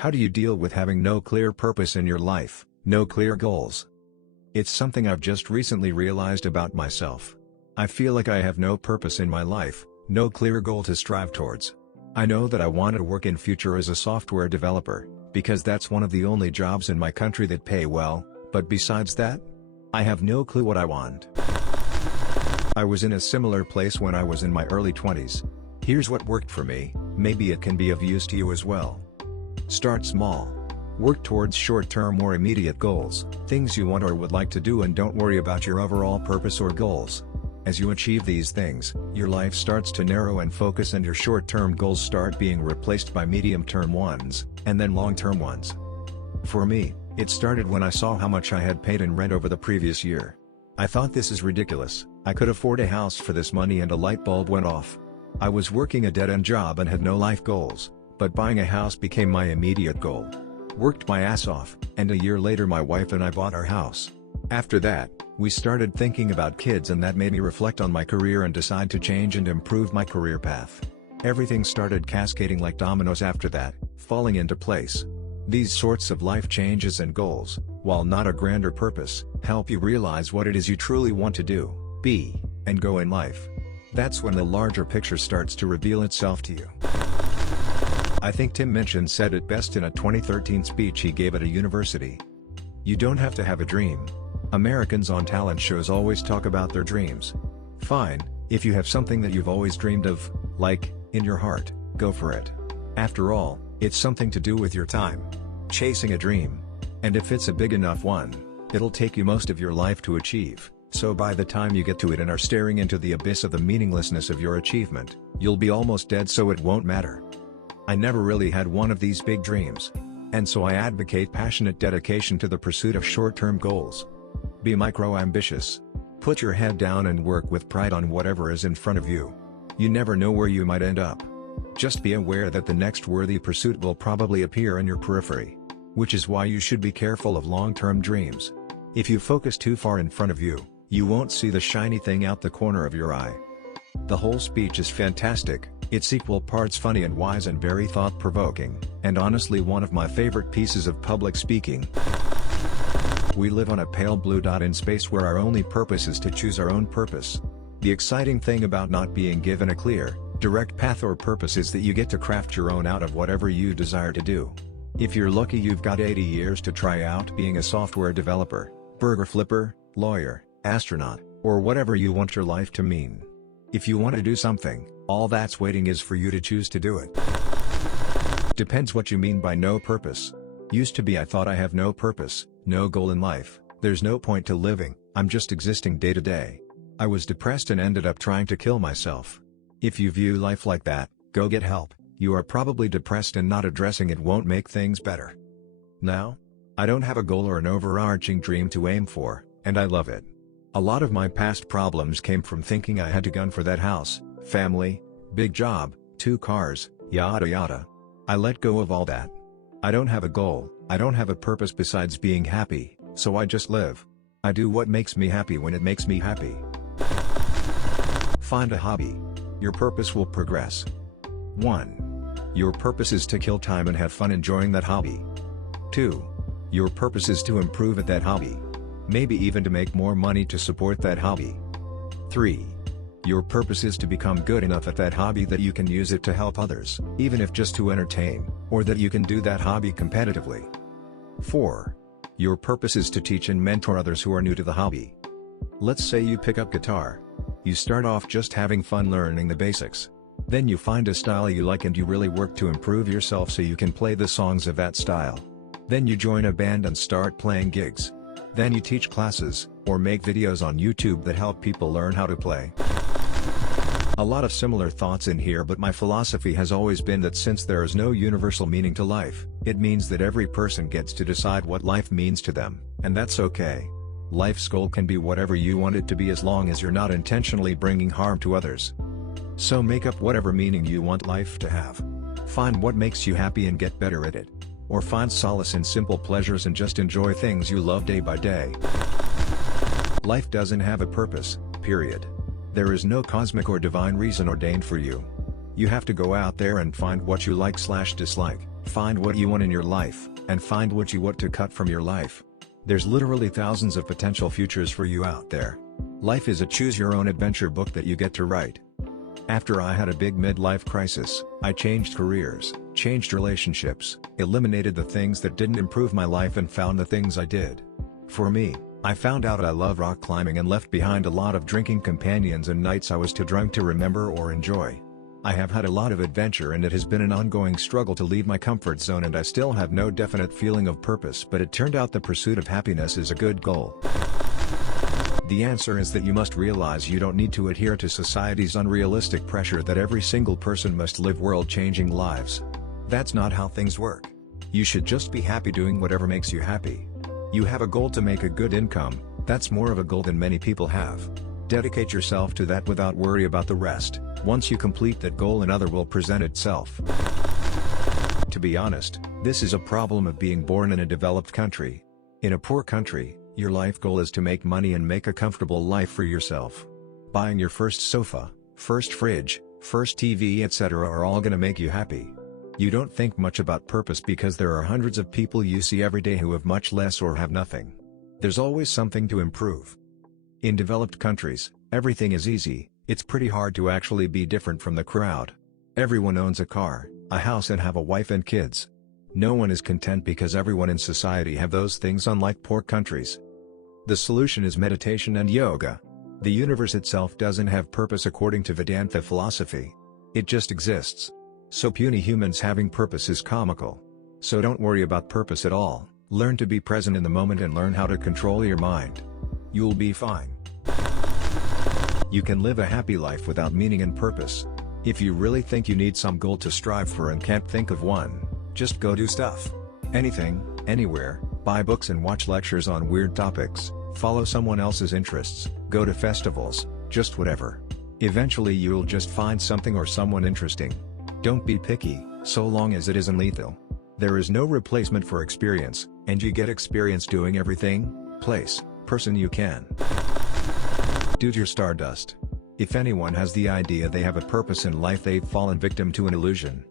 How do you deal with having no clear purpose in your life, no clear goals? It's something I've just recently realized about myself. I feel like I have no purpose in my life, no clear goal to strive towards. I know that I want to work in future as a software developer, because that's one of the only jobs in my country that pay well, but besides that, I have no clue what I want. I was in a similar place when I was in my early 20s. Here's what worked for me, maybe it can be of use to you as well. Start small. Work towards short-term or immediate goals, things you want or would like to do, and don't worry about your overall purpose or goals. As you achieve these things, your life starts to narrow and focus, and your short-term goals start being replaced by medium-term ones, and then long-term ones. For me, it started when I saw how much I had paid in rent over the previous year. I thought, this is ridiculous, I could afford a house for this money, and a light bulb went off. I was working a dead-end job and had no life goals, but buying a house became my immediate goal. Worked my ass off, and a year later my wife and I bought our house. After that, we started thinking about kids, and that made me reflect on my career and decide to change and improve my career path. Everything started cascading like dominoes after that, falling into place. These sorts of life changes and goals, while not a grander purpose, help you realize what it is you truly want to do, be, and go in life. That's when the larger picture starts to reveal itself to you. I think Tim Minchin said it best in a 2013 speech he gave at a university. You don't have to have a dream. Americans on talent shows always talk about their dreams. Fine, if you have something that you've always dreamed of, like, in your heart, go for it. After all, it's something to do with your time. Chasing a dream. And if it's a big enough one, it'll take you most of your life to achieve, so by the time you get to it and are staring into the abyss of the meaninglessness of your achievement, you'll be almost dead, so it won't matter. I never really had one of these big dreams. And so I advocate passionate dedication to the pursuit of short-term goals. Be micro-ambitious. Put your head down and work with pride on whatever is in front of you. You never know where you might end up. Just be aware that the next worthy pursuit will probably appear in your periphery. Which is why you should be careful of long-term dreams. If you focus too far in front of you, you won't see the shiny thing out the corner of your eye. The whole speech is fantastic. It's equal parts funny and wise and very thought-provoking, and honestly one of my favorite pieces of public speaking. We live on a pale blue dot in space where our only purpose is to choose our own purpose. The exciting thing about not being given a clear, direct path or purpose is that you get to craft your own out of whatever you desire to do. If you're lucky, you've got 80 years to try out being a software developer, burger flipper, lawyer, astronaut, or whatever you want your life to mean. If you want to do something, all that's waiting is for you to choose to do it. Depends what you mean by no purpose. Used to be I thought I have no purpose, no goal in life, there's no point to living, I'm just existing day to day. I was depressed and ended up trying to kill myself. If you view life like that, go get help. You are probably depressed, and not addressing it won't make things better. Now, I don't have a goal or an overarching dream to aim for, and I love it. A lot of my past problems came from thinking I had to gun for that house, family, big job, 2 cars, yada yada. I let go of all that. I don't have a goal, I don't have a purpose besides being happy, so I just live. I do what makes me happy when it makes me happy. Find a hobby. Your purpose will progress. 1. Your purpose is to kill time and have fun enjoying that hobby. 2. Your purpose is to improve at that hobby. Maybe even to make more money to support that hobby. 3. Your purpose is to become good enough at that hobby that you can use it to help others, even if just to entertain, or that you can do that hobby competitively. 4. Your purpose is to teach and mentor others who are new to the hobby. Let's say you pick up guitar. You start off just having fun learning the basics. Then you find a style you like and you really work to improve yourself so you can play the songs of that style. Then you join a band and start playing gigs. Then you teach classes, or make videos on YouTube that help people learn how to play. A lot of similar thoughts in here, but my philosophy has always been that since there is no universal meaning to life, it means that every person gets to decide what life means to them, and that's okay. Life's goal can be whatever you want it to be as long as you're not intentionally bringing harm to others. So make up whatever meaning you want life to have. Find what makes you happy and get better at it. Or find solace in simple pleasures and just enjoy things you love day by day. Life doesn't have a purpose, period. There is no cosmic or divine reason ordained for you. You have to go out there and find what you like/dislike. Find what you want in your life, and find what you want to cut from your life. There's literally thousands of potential futures for you out there. Life is a choose-your-own-adventure book that you get to write. After I had a big midlife crisis, I changed careers, changed relationships, eliminated the things that didn't improve my life and found the things I did. For me, I found out I love rock climbing and left behind a lot of drinking companions and nights I was too drunk to remember or enjoy. I have had a lot of adventure and it has been an ongoing struggle to leave my comfort zone, and I still have no definite feeling of purpose, but it turned out the pursuit of happiness is a good goal. The answer is that you must realize you don't need to adhere to society's unrealistic pressure that every single person must live world-changing lives. That's not how things work. You should just be happy doing whatever makes you happy. You have a goal to make a good income, that's more of a goal than many people have. Dedicate yourself to that without worry about the rest. Once you complete that goal, another will present itself. To be honest, this is a problem of being born in a developed country. In a poor country, your life goal is to make money and make a comfortable life for yourself. Buying your first sofa, first fridge, first TV, etc. are all gonna make you happy. You don't think much about purpose because there are hundreds of people you see every day who have much less or have nothing. There's always something to improve. In developed countries, everything is easy. It's pretty hard to actually be different from the crowd. Everyone owns a car, a house, and have a wife and kids. No one is content because everyone in society have those things, unlike poor countries. The solution is meditation and yoga. The universe itself doesn't have purpose according to Vedanta philosophy. It just exists. So puny humans having purpose is comical. So don't worry about purpose at all, learn to be present in the moment and learn how to control your mind. You'll be fine. You can live a happy life without meaning and purpose. If you really think you need some goal to strive for and can't think of one, just go do stuff. Anything, anywhere, buy books and watch lectures on weird topics, follow someone else's interests, go to festivals, just whatever. Eventually you'll just find something or someone interesting. Don't be picky, so long as it isn't lethal. There is no replacement for experience, and you get experience doing everything, place, person you can. Do your stardust. If anyone has the idea they have a purpose in life, they've fallen victim to an illusion.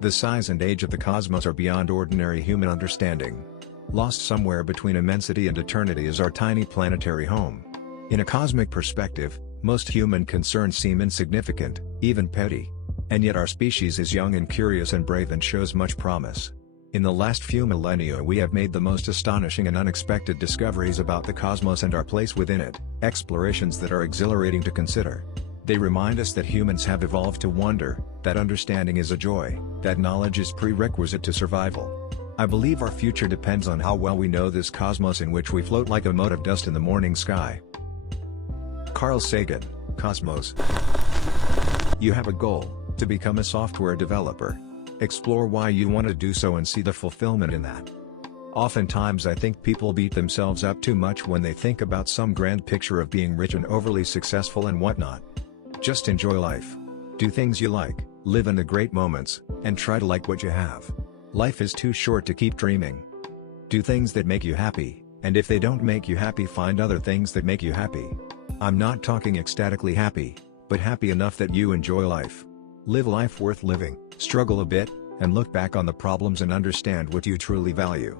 The size and age of the cosmos are beyond ordinary human understanding. Lost somewhere between immensity and eternity is our tiny planetary home. In a cosmic perspective, most human concerns seem insignificant, even petty. And yet our species is young and curious and brave and shows much promise. In the last few millennia we have made the most astonishing and unexpected discoveries about the cosmos and our place within it, explorations that are exhilarating to consider. They remind us that humans have evolved to wonder, that understanding is a joy, that knowledge is prerequisite to survival. I believe our future depends on how well we know this cosmos in which we float like a mote of dust in the morning sky. Carl Sagan, Cosmos. You have a goal, to become a software developer. Explore why you want to do so and see the fulfillment in that. Oftentimes I think people beat themselves up too much when they think about some grand picture of being rich and overly successful and whatnot. Just enjoy life. Do things you like, live in the great moments, and try to like what you have. Life is too short to keep dreaming. Do things that make you happy, and if they don't make you happy, find other things that make you happy. I'm not talking ecstatically happy, but happy enough that you enjoy life. Live life worth living, struggle a bit, and look back on the problems and understand what you truly value.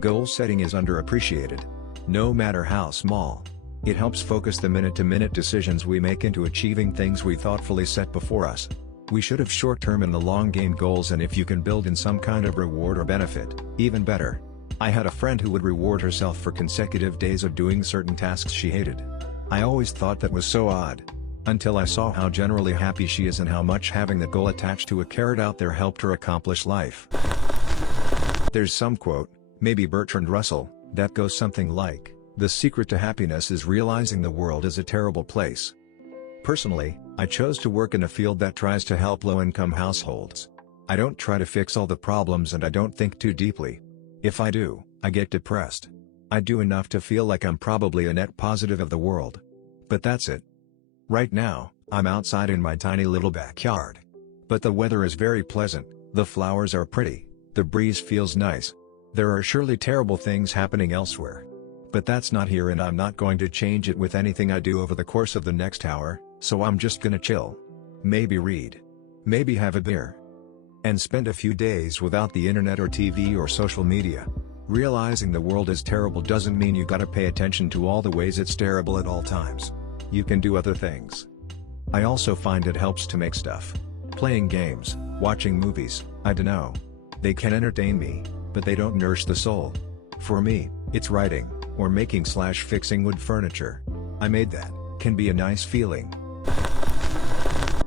Goal setting is underappreciated. No matter how small. It helps focus the minute-to-minute decisions we make into achieving things we thoughtfully set before us. We should have short-term and the long-game goals, and if you can build in some kind of reward or benefit, even better. I had a friend who would reward herself for consecutive days of doing certain tasks she hated. I always thought that was so odd. Until I saw how generally happy she is and how much having the goal attached to a carrot out there helped her accomplish life. There's some quote, maybe Bertrand Russell, that goes something like, "The secret to happiness is realizing the world is a terrible place." Personally, I chose to work in a field that tries to help low-income households. I don't try to fix all the problems and I don't think too deeply. If I do, I get depressed. I do enough to feel like I'm probably a net positive of the world. But that's it. Right now, I'm outside in my tiny little backyard. But the weather is very pleasant, the flowers are pretty, the breeze feels nice. There are surely terrible things happening elsewhere. But that's not here, and I'm not going to change it with anything I do over the course of the next hour, so I'm just gonna chill. Maybe read. Maybe have a beer. And spend a few days without the internet or TV or social media. Realizing the world is terrible doesn't mean you gotta pay attention to all the ways it's terrible at all times. You can do other things. I also find it helps to make stuff. Playing games, watching movies, I dunno. They can entertain me, but they don't nourish the soul. For me, it's writing, or making/fixing wood furniture. I made that, can be a nice feeling.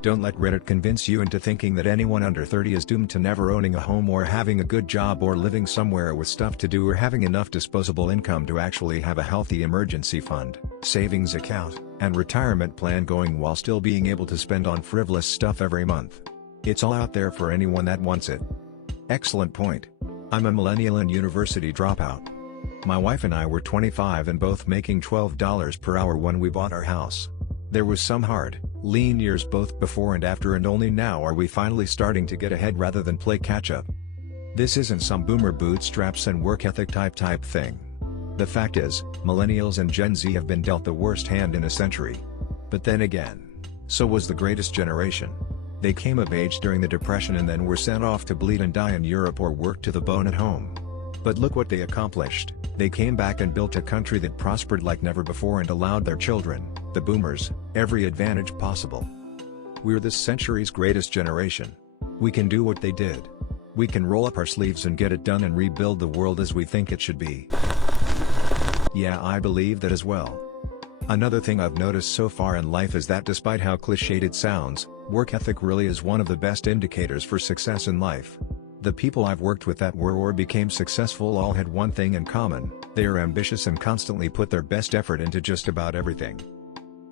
Don't let Reddit convince you into thinking that anyone under 30 is doomed to never owning a home or having a good job or living somewhere with stuff to do or having enough disposable income to actually have a healthy emergency fund, savings account, and retirement plan going while still being able to spend on frivolous stuff every month. It's all out there for anyone that wants it. Excellent point. I'm a millennial and university dropout. My wife and I were 25 and both making $12 per hour when we bought our house. There was some hard, lean years both before and after, and only now are we finally starting to get ahead rather than play catch-up. This isn't some boomer bootstraps and work ethic type thing. The fact is, millennials and Gen Z have been dealt the worst hand in a century. But then again, so was the greatest generation. They came of age during the Depression and then were sent off to bleed and die in Europe or work to the bone at home. But look what they accomplished. They came back and built a country that prospered like never before and allowed their children, the boomers, every advantage possible. We're this century's greatest generation. We can do what they did. We can roll up our sleeves and get it done and rebuild the world as we think it should be. Yeah, I believe that as well. Another thing I've noticed so far in life is that despite how cliched it sounds, work ethic really is one of the best indicators for success in life. The people I've worked with that were or became successful all had one thing in common: they are ambitious and constantly put their best effort into just about everything.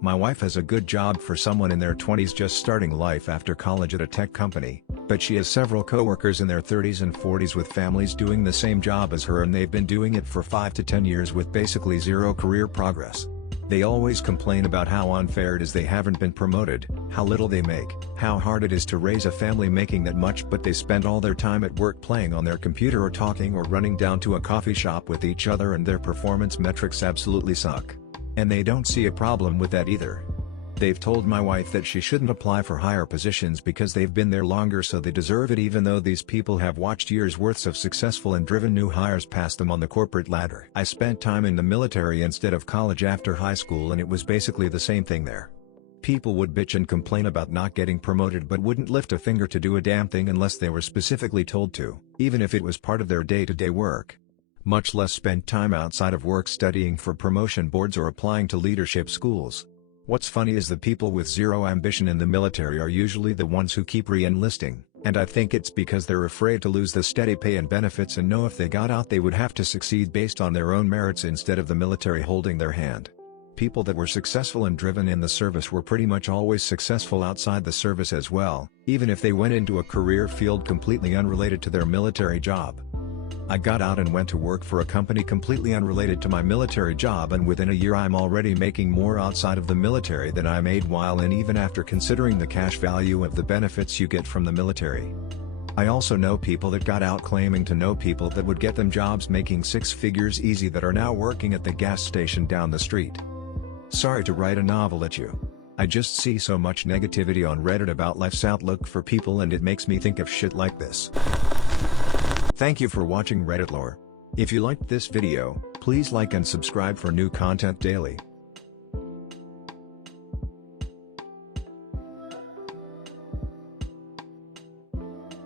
My wife has a good job for someone in their 20s just starting life after college at a tech company, but she has several coworkers in their 30s and 40s with families doing the same job as her, and they've been doing it for 5 to 10 years with basically zero career progress. They always complain about how unfair it is they haven't been promoted, how little they make, how hard it is to raise a family making that much, but they spend all their time at work playing on their computer or talking or running down to a coffee shop with each other, and their performance metrics absolutely suck. And they don't see a problem with that either. They've told my wife that she shouldn't apply for higher positions because they've been there longer, so they deserve it, even though these people have watched years worths of successful and driven new hires past them on the corporate ladder. I spent time in the military instead of college after high school, and it was basically the same thing there. People would bitch and complain about not getting promoted but wouldn't lift a finger to do a damn thing unless they were specifically told to, even if it was part of their day-to-day work. Much less spend time outside of work studying for promotion boards or applying to leadership schools. What's funny is the people with zero ambition in the military are usually the ones who keep re-enlisting, and I think it's because they're afraid to lose the steady pay and benefits and know if they got out they would have to succeed based on their own merits instead of the military holding their hand. People that were successful and driven in the service were pretty much always successful outside the service as well, even if they went into a career field completely unrelated to their military job. I got out and went to work for a company completely unrelated to my military job, and within a year I'm already making more outside of the military than I made while in, even after considering the cash value of the benefits you get from the military. I also know people that got out claiming to know people that would get them jobs making 6 figures easy that are now working at the gas station down the street. Sorry to write a novel at you. I just see so much negativity on Reddit about life's outlook for people, and it makes me think of shit like this. Thank you for watching Redditlore. If you liked this video, please like and subscribe for new content daily.